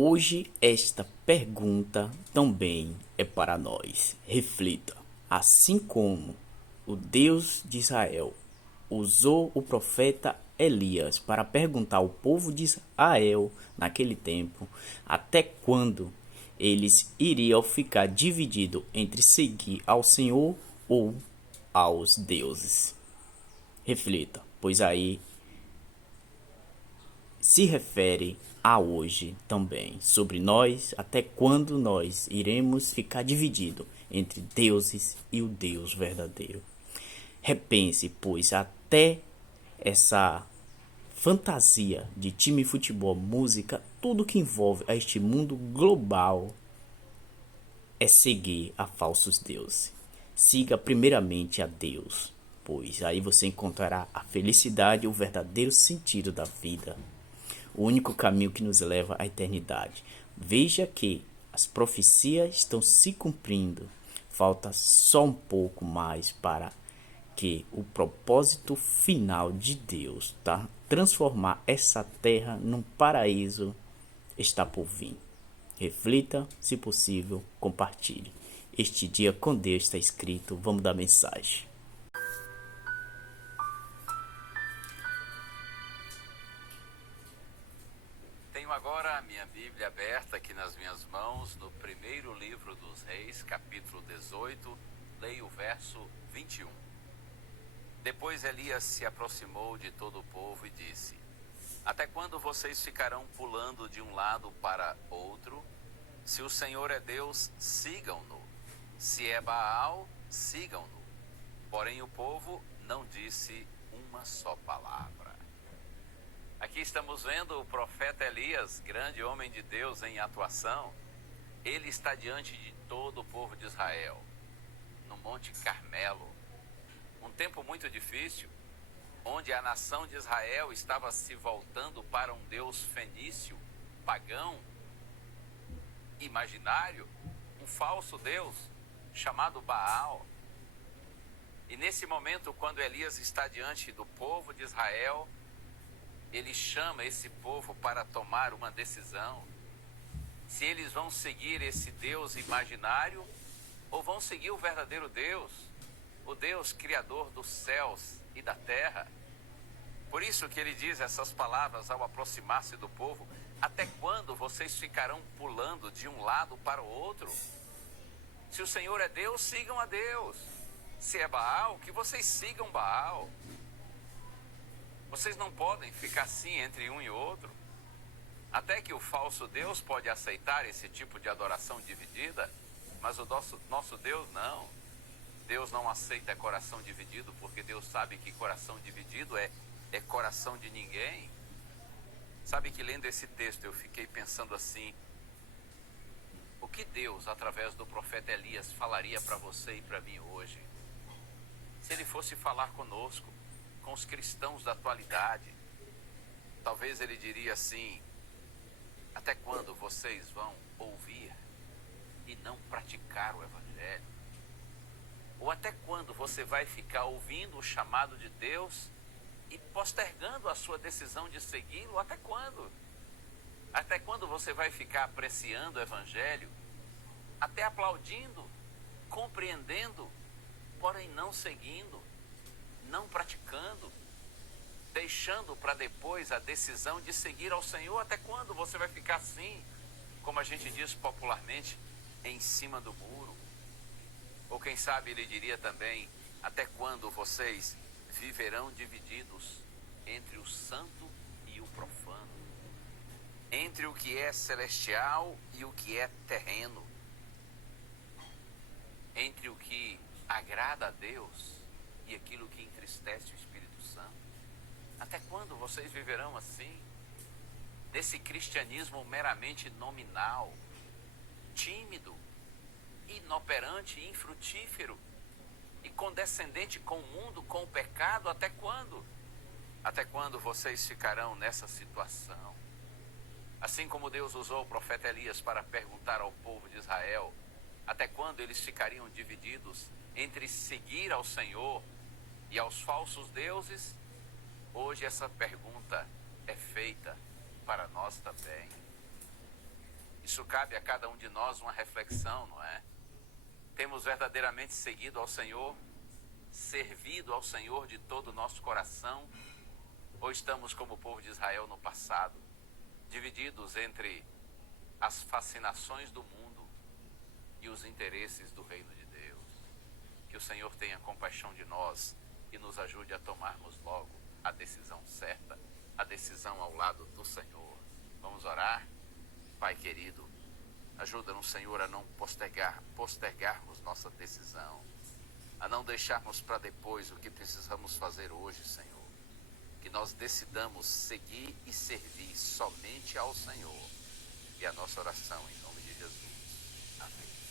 Hoje esta pergunta também é para nós. Reflita. Assim como o Deus de Israel usou o profeta Elias para perguntar ao povo de Israel naquele tempo até quando eles iriam ficar divididos entre seguir ao Senhor ou aos deuses. Reflita, pois aí se refere a hoje também, sobre nós, até quando nós iremos ficar divididos entre deuses e o Deus verdadeiro. Repense, pois até essa fantasia de time de futebol, música, tudo que envolve a este mundo global é seguir a falsos deuses. Siga primeiramente a Deus, pois aí você encontrará a felicidade e o verdadeiro sentido da vida, o único caminho que nos leva à eternidade. Veja que as profecias estão se cumprindo. Falta só um pouco mais para que o propósito final de Deus, tá? Transformar essa terra num paraíso está por vir. Reflita, se possível, compartilhe. Este dia com Deus está escrito. Vamos dar mensagem. Tenho agora a minha Bíblia aberta aqui nas minhas mãos, no primeiro livro dos Reis, capítulo 18, leio o verso 21. Depois Elias se aproximou de todo o povo e disse: Até quando vocês ficarão pulando de um lado para outro? Se o Senhor é Deus, sigam-no. Se é Baal, sigam-no. Porém o povo não disse uma só palavra. Aqui estamos vendo o profeta Elias, grande homem de Deus em atuação. Ele está diante de todo o povo de Israel, no Monte Carmelo. Um tempo muito difícil, onde a nação de Israel estava se voltando para um Deus fenício, pagão, imaginário, um falso Deus chamado Baal. E nesse momento, quando Elias está diante do povo de Israel, ele chama esse povo para tomar uma decisão. Se eles vão seguir esse Deus imaginário ou vão seguir o verdadeiro Deus, o Deus criador dos céus e da terra. Por isso que ele diz essas palavras ao aproximar-se do povo: até quando vocês ficarão pulando de um lado para o outro? Se o Senhor é Deus, sigam a Deus. Se é Baal, que vocês sigam Baal. Vocês não podem ficar assim entre um e outro. Até que o falso Deus pode aceitar esse tipo de adoração dividida, mas o nosso Deus não. Deus não aceita coração dividido, porque Deus sabe que coração dividido é coração de ninguém. Sabe que lendo esse texto eu fiquei pensando assim: o que Deus, através do profeta Elias, falaria para você e para mim hoje? Se ele fosse falar conosco, com os cristãos da atualidade, talvez ele diria assim: até quando vocês vão ouvir e não praticar o evangelho? Ou até quando você vai ficar ouvindo o chamado de Deus e postergando a sua decisão de segui-lo? Até quando? Até quando você vai ficar apreciando o evangelho, até aplaudindo, compreendendo, porém não seguindo, não praticando, deixando para depois a decisão de seguir ao Senhor? Até quando você vai ficar assim, como a gente diz popularmente, em cima do muro? Ou quem sabe ele diria também: até quando vocês viverão divididos entre o santo e o profano, entre o que é celestial e o que é terreno, entre o que agrada a Deus e aquilo que entristece o Espírito Santo? Até quando vocês viverão assim, nesse cristianismo meramente nominal, tímido, inoperante, infrutífero e condescendente com o mundo, com o pecado? Até quando? Até quando vocês ficarão nessa situação? Assim como Deus usou o profeta Elias para perguntar ao povo de Israel até quando eles ficariam divididos entre seguir ao Senhor e aos falsos deuses, hoje essa pergunta é feita para nós também. isso cabe a cada um de nós uma reflexão, não é? Temos verdadeiramente seguido ao Senhor, servido ao Senhor de todo o nosso coração, ou estamos como o povo de Israel no passado, divididos entre as fascinações do mundo e os interesses do reino de Deus? Que o Senhor tenha compaixão de nós e nos ajude a tomarmos logo a decisão certa, a decisão ao lado do Senhor. Vamos orar? Pai querido, ajuda-nos, Senhor, a não postergarmos nossa decisão, a não deixarmos para depois o que precisamos fazer hoje, Senhor. Que nós decidamos seguir e servir somente ao Senhor. E a nossa oração em nome de Jesus. Amém.